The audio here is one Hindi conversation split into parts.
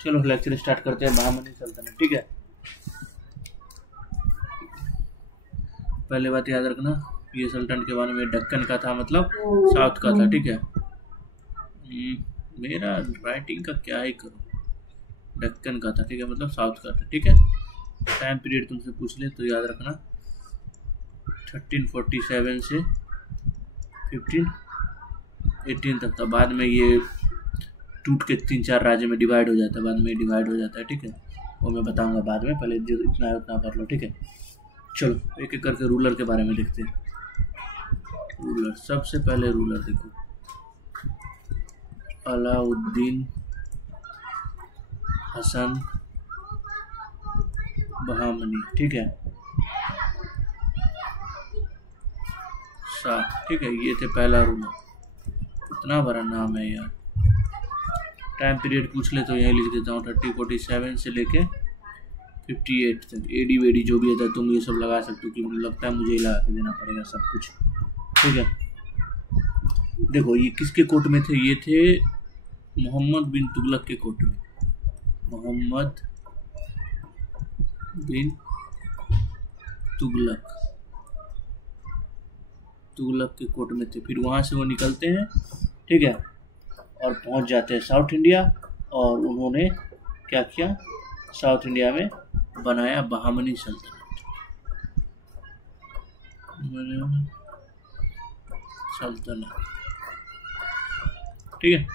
चलो लेक्चर स्टार्ट करते हैं। बहामनी सल्तनत, ठीक है। पहले बात याद रखना, ये सल्तनत के बारे में दक्कन का था, मतलब साउथ का था, ठीक है। मेरा राइटिंग का क्या ही करूँ, दक्कन का था, ठीक है, मतलब साउथ का था, ठीक है। टाइम पीरियड तुमसे पूछ ले तो याद रखना 1347 से 1518 तक था। बाद में ये टूट के 3-4 राज्य में डिवाइड हो जाता है, बाद में डिवाइड हो जाता है, ठीक है। वो मैं बताऊंगा बाद में, पहले जो इतना है उतना कर लो, ठीक है। चलो एक एक करके रूलर के बारे में देखते हैं। रूलर, सबसे पहले रूलर देखो, अलाउद्दीन हसन बहामनी, ठीक है, शाह, ठीक है। ये थे पहला रूलर। इतना बड़ा नाम है यार। टाइम पीरियड पूछ ले तो यही लिख देता हूँ 3047 से लेके 58 तक। एडी वेडी जो भी है तुम ये सब लगा सकते हो, क्योंकि लगता है मुझे ही लगा के देना पड़ेगा सब कुछ, ठीक है। देखो ये किसके कोर्ट में थे, ये थे मोहम्मद बिन तुगलक के कोर्ट में। मोहम्मद बिन तुगलक के कोर्ट में थे। फिर वहाँ से वो निकलते हैं, ठीक है, और पहुँच जाते हैं साउथ इंडिया। और उन्होंने क्या किया, साउथ इंडिया में बनाया बहामनी सल्तनत, ठीक है।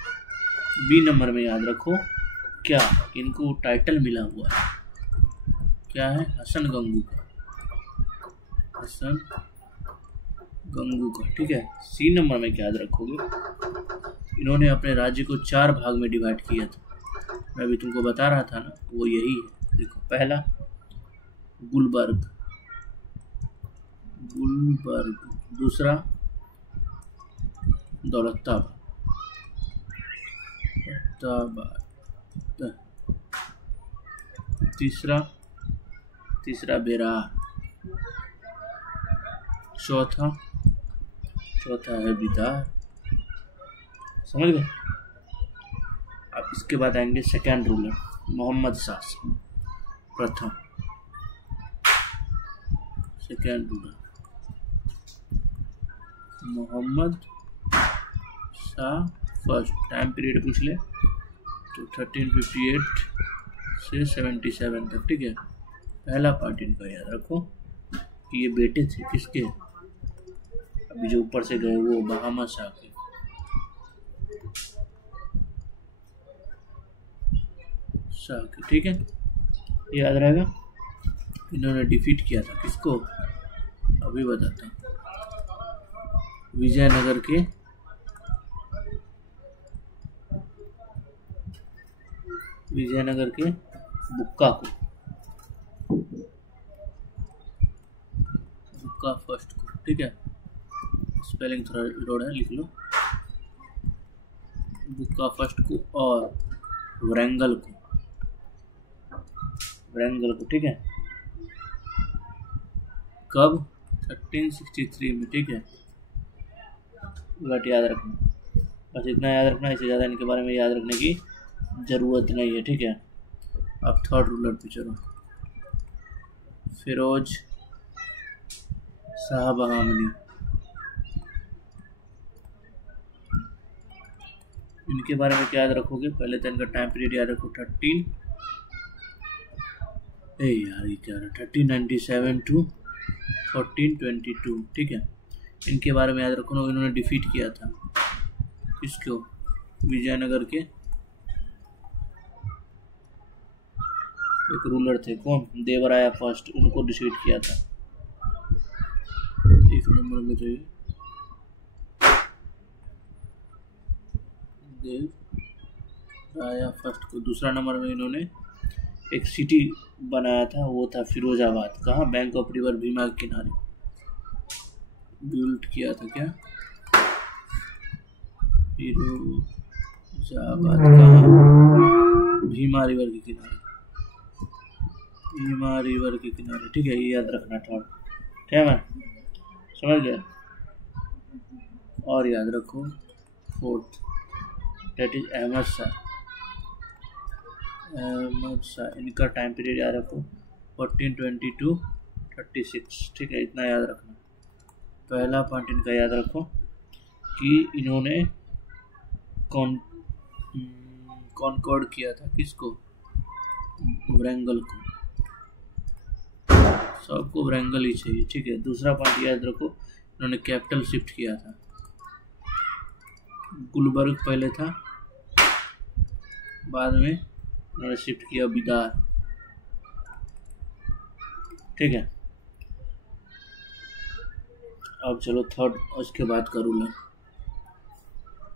बी नंबर में याद रखो क्या, इनको टाइटल मिला हुआ है, क्या है, हसन गंगू का, हसन गंगू का, ठीक है। सी नंबर में क्या याद रखोगे, इन्होंने अपने राज्य को 4 भाग में डिवाइड किया था। मैं भी तुमको बता रहा था ना, वो यही है। देखो पहला गुलबर्ग, दूसरा दौलताबाद, तीसरा बेरार, चौथा है बिदार, समझ गए। अब इसके बाद आएंगे सेकेंड रूलर, मोहम्मद शाह प्रथम, second ruler Mohammad Shah first. Time period पूछ ले तो 1358 से 77 तक, ठीक है। पहला पार्ट इनका याद रखो कि ये बेटे थे किसके, अभी जो ऊपर से गए वो बहामा शाह के। ठीक है, याद रहेगा। इन्होंने डिफीट किया था किसको, अभी बताता हूँ। विजयनगर के बुक्का फर्स्ट को, ठीक है। स्पेलिंग थोड़ा रोड है, लिख लो। बुक्का फर्स्ट को और वरंगल को, ठीक है। कब, 1363 में, ठीक है। बट याद रखना, बस इतना याद रखना, इससे ज़्यादा इनके बारे में याद रखने की ज़रूरत नहीं है, ठीक है। अब थर्ड रूलर पे चलो, फिरोज शाह बहामनी। इनके बारे में क्या याद रखोगे, पहले तो इनका टाइम पीरियड याद रखो 1397 टू 1422, ठीक है। इनके बारे में याद रखो, इन्होंने डिफीट किया था किसको, विजयनगर के एक रूलर थे, कौन, देवराया फर्स्ट, उनको डिफीट किया था। एक नंबर में तो ये देवराया फर्स्ट को। दूसरा नंबर में इन्होंने एक सिटी बनाया था, वो था फिरोजाबाद। कहाँ, बैंक ऑफ रिवर भीमा के किनारे बिल्ड किया था, क्या, फिरोजाबाद, कहाँ, भीमा रिवर के किनारे, ठीक है। ये याद रखना थोड़ा, ठीक है, समझ गए। और याद रखो fourth, that is Ahmad Shah. Ahmad Shah, इनका टाइम पीरियड याद रखो 1422 36, ठीक है, इतना याद रखना। पहला पॉइंट इनका याद रखो कि इन्होंने कॉन्कॉर्ड किया था किसको, वरंगल को, सबको वरंगल ही चाहिए, ठीक है। दूसरा पॉइंट याद रखो, इन्होंने कैपिटल शिफ्ट किया था, गुलबर्ग पहले था, बाद में इन्होंने शिफ्ट किया बिदार, ठीक है। अब चलो थर्ड, उसके बाद का रूलर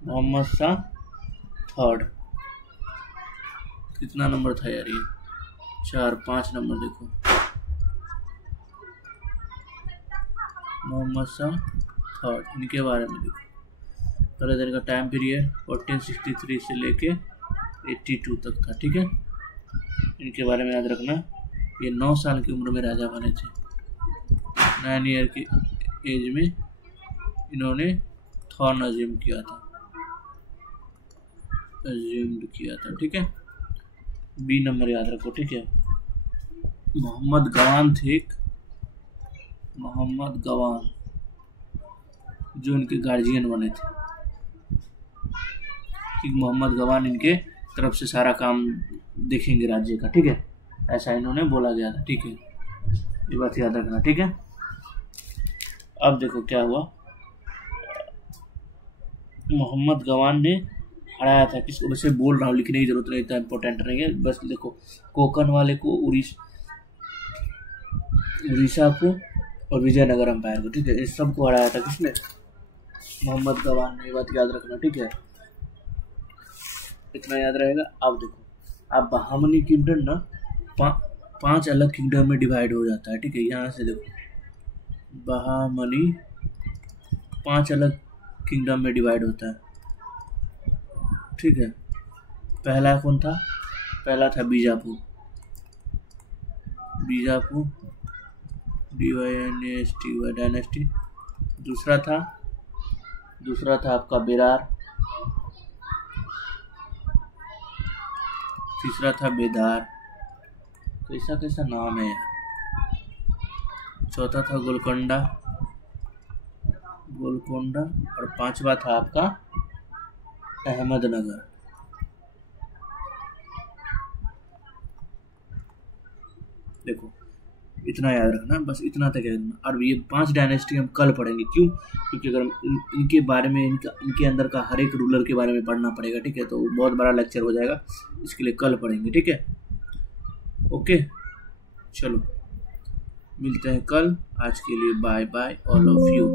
मोहम्मद शाह थर्ड, कितना नंबर था यार ये, 4-5 नंबर देखो, मोहम्मद शाह थर्ड, इनके बारे में देखो। पहले दिन का टाइम पीरियड 1463 से लेके 82 तक था, ठीक है। इनके बारे में याद रखना, ये 9 साल की उम्र में राजा बने थे, 9 ईयर की एज में इन्होंने थॉर्न अज्यूम किया था, ठीक है। बी नंबर याद रखो, ठीक है। मोहम्मद गवान थे एक, मोहम्मद गवान जो इनके गार्जियन बने थे, कि मोहम्मद गवान इनके तरफ से सारा काम देखेंगे राज्य का, ठीक है, ऐसा इन्होंने बोला गया था, ठीक है, ये बात याद रखना, ठीक है। अब देखो क्या हुआ, मोहम्मद गवान ने हराया था किसको, वैसे बोल रहा हूँ, लिखने की जरूरत नहीं, इतना इंपॉर्टेंट नहीं है, बस देखो, कोकन वाले को, उड़ीसा को और विजयनगर एम्पायर को, ठीक है, इस सब को हराया था किसने, मोहम्मद गवान ने, ये बात याद रखना, ठीक है, इतना याद रहेगा। अब देखो, अब बहामनी किंगडम ना 5 अलग किंगडम में डिवाइड हो जाता है, ठीक है, यहाँ से देखो, बहामनी 5 अलग किंगडम में डिवाइड होता है, ठीक है। पहला कौन था, पहला था बीजापुर, डायनेस्टी। दूसरा था आपका बेरार, तीसरा था बेदार, कैसा नाम है यार, चौथा था गोलकोंडा, और 5वां था आपका अहमदनगर। देखो इतना याद रखना, बस इतना तक याद रखना। और ये 5 डायनेस्टी हम कल पढ़ेंगे, क्यों, क्योंकि अगर इनके बारे में, इनके अंदर का हर एक रूलर के बारे में पढ़ना पड़ेगा, ठीक है, तो बहुत बड़ा लेक्चर हो जाएगा, इसके लिए कल पढ़ेंगे, ठीक है। ओके, चलो मिलते हैं कल, आज के लिए bye bye all of you.